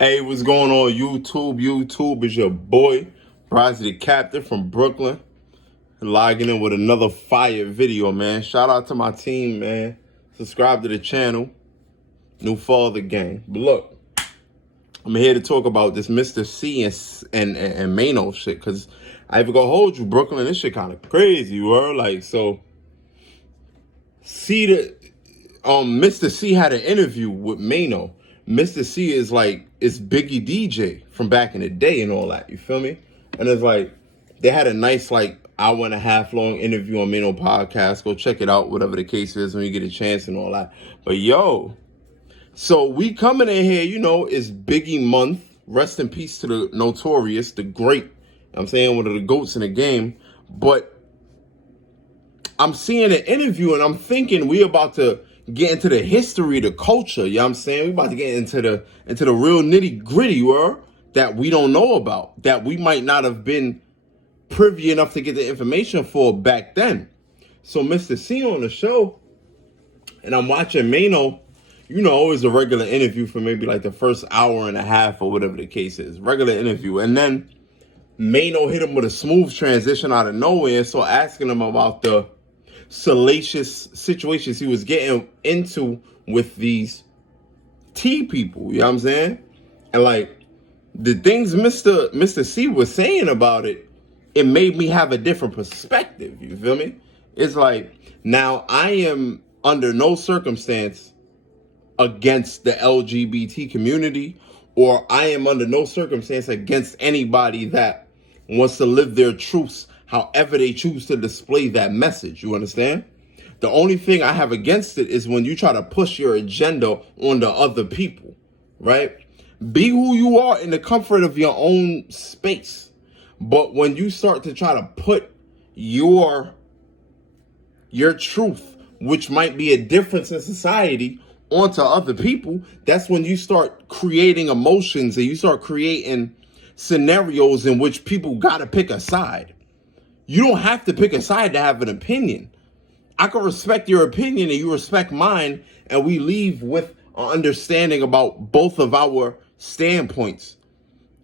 Hey, what's going on, YouTube? YouTube is your boy, Bryce the Captain from Brooklyn, logging in with another fire video, man. Shout out to my team, man. Subscribe to the channel. New father gang. But look, I'm here to talk about this Mister Cee and Maino shit, because I even gonna hold you, Brooklyn. This shit kind of crazy, word. Like, so, Mister Cee had an interview with Maino. Mister Cee is Biggie DJ from back in the day and all that. You feel me? And it's like they had a nice hour and a half long interview on Maino podcast. Go check it out, whatever the case is, when you get a chance and all that. But yo, so we coming in here, it's Biggie month. Rest in peace to the Notorious, the great. I'm saying one of the GOATs in the game. But I'm seeing an interview and I'm thinking we about to get into the history, the culture, you know what I'm saying? We about to get into the real nitty gritty, that we don't know about, that we might not have been privy enough to get the information for back then. So Mister Cee on the show, and I'm watching Maino, always a regular interview for maybe like the first hour and a half or whatever the case is, regular interview. And then Maino hit him with a smooth transition out of nowhere, so asking him about the salacious situations he was getting into with these T people, you know what I'm saying? And the things Mister Cee was saying about it, it made me have a different perspective, you feel me? It's like, now I am under no circumstance against the LGBT community, or I am under no circumstance against anybody that wants to live their truths however they choose to display that message. You understand? The only thing I have against it is when you try to push your agenda on the other people, right? Be who you are in the comfort of your own space. But when you start to try to put your truth, which might be a difference in society, onto other people, that's when you start creating emotions and you start creating scenarios in which people gotta pick a side. You don't have to pick a side to have an opinion. I can respect your opinion and you respect mine, and we leave with an understanding about both of our standpoints.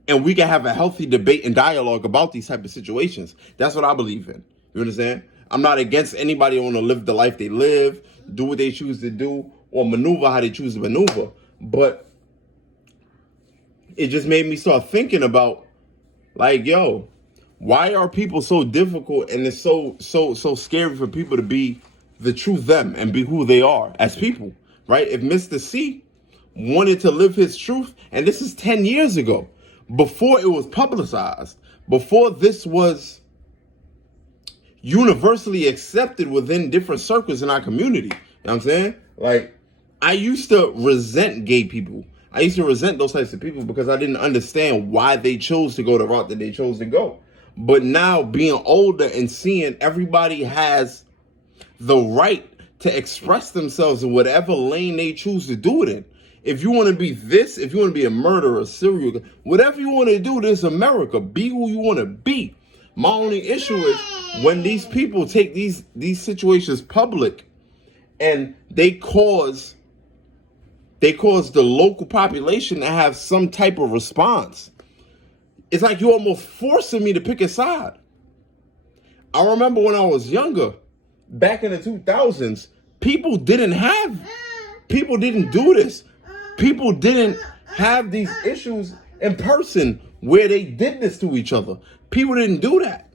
And we can have a healthy debate and dialogue about these type of situations. That's what I believe in. You understand? I'm not against anybody who want to live the life they live, do what they choose to do, or maneuver how they choose to maneuver. But it just made me start thinking about, yo, why are people so difficult, and it's so scary for people to be the true them and be who they are as people, right? If Mister Cee wanted to live his truth, and this is 10 years ago, before it was publicized, before this was universally accepted within different circles in our community, you know what I'm saying? I used to resent gay people. I used to resent those types of people because I didn't understand why they chose to go the route that they chose to go. But now, being older and seeing everybody has the right to express themselves in whatever lane they choose to do it in. If you want to be this, if you want to be a murderer, a serial, whatever you want to do, this is America. Be who you want to be. My only issue is when these people take these situations public and they cause the local population to have some type of response. It's like you're almost forcing me to pick a side. I remember when I was younger, back in the 2000s, people didn't do this. People didn't have these issues in person where they did this to each other. People didn't do that.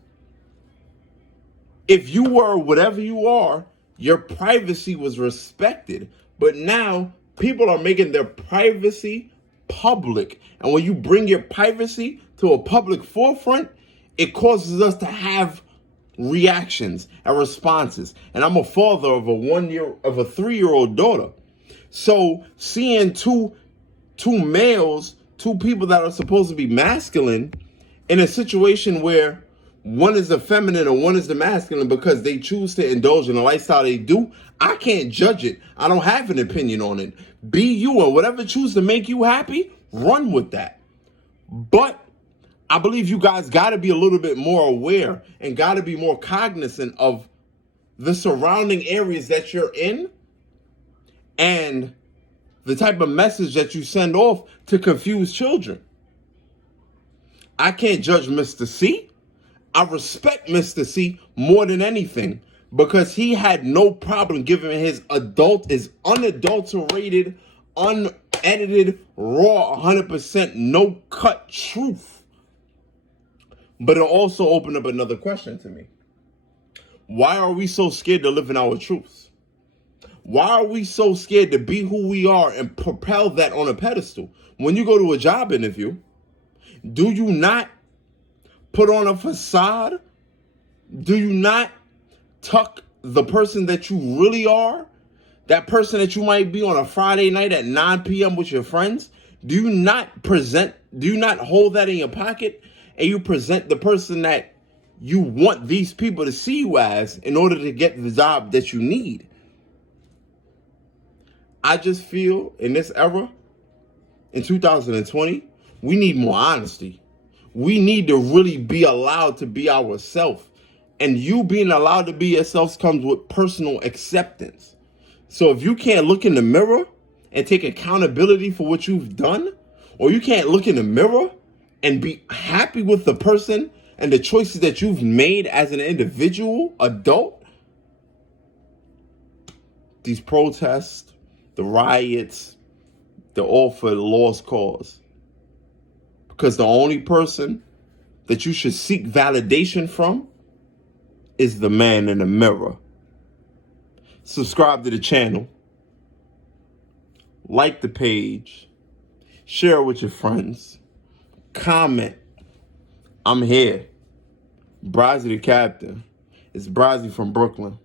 If you were whatever you are, your privacy was respected. But now people are making their privacy public. And when you bring your privacy to a public forefront, it causes us to have reactions and responses. And I'm a father of a 3-year-old daughter. So seeing two males, two people that are supposed to be masculine, in a situation where one is the feminine and one is the masculine because they choose to indulge in a lifestyle they do, I can't judge it. I don't have an opinion on it. Be you, and whatever choose to make you happy, run with that. But I believe you guys got to be a little bit more aware and got to be more cognizant of the surrounding areas that you're in and the type of message that you send off to confuse children. I can't judge Mister Cee. I respect Mister Cee more than anything because he had no problem giving his unadulterated, unedited, raw, 100% no cut truth. But it also opened up another question to me. Why are we so scared to live in our truths? Why are we so scared to be who we are and propel that on a pedestal? When you go to a job interview, do you not put on a facade? Do you not tuck the person that you really are? That person that you might be on a Friday night at 9 p.m. with your friends? Do you not hold that in your pocket and you present the person that you want these people to see you as in order to get the job that you need? I just feel in this era, in 2020, we need more honesty. We need to really be allowed to be ourselves. And you being allowed to be yourself comes with personal acceptance. So if you can't look in the mirror and take accountability for what you've done, or you can't look in the mirror and be happy with the person and the choices that you've made as an individual, adult, these protests, the riots, they're all for the lost cause. Because the only person that you should seek validation from is the man in the mirror. Subscribe to the channel. Like the page. Share it with your friends. Comment. I'm here. Brazzy the Captain. It's Brazzy from Brooklyn.